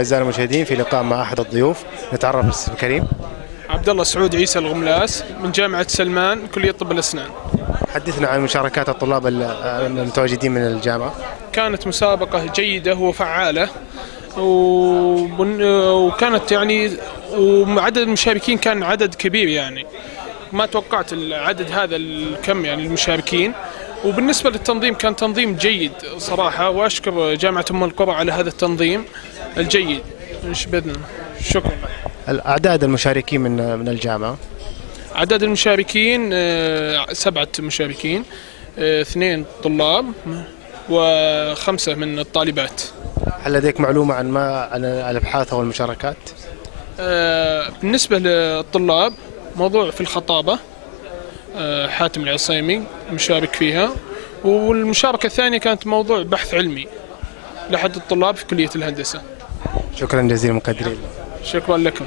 أعزائنا المشاهدين، في لقاء مع أحد الضيوف نتعرف بالاسم الكريم. عبد الله سعود عيسى الغملاس من جامعة سلمان كلية طب الأسنان. حدثنا عن مشاركات الطلاب المتواجدين من الجامعة. كانت مسابقة جيدة وفعالة وكانت وعدد المشاركين كان عدد كبير، يعني ما توقعت العدد هذا الكم يعني المشاركين. وبالنسبة للتنظيم كان تنظيم جيد صراحة، وأشكر جامعة أم القرى على هذا التنظيم الجيد. شكرا. أعداد المشاركين من الجامعة. عدد المشاركين 7 مشاركين، 2 طلاب و5 من الطالبات. هل لديك معلومة عن الأبحاث أو المشاركات؟ بالنسبة للطلاب موضوع في الخطابة، حاتم العصيمي مشارك فيها، والمشاركة الثانية كانت موضوع بحث علمي لأحد الطلاب في كلية الهندسة. شكرا جزيلا مقدرين. شكرا لكم.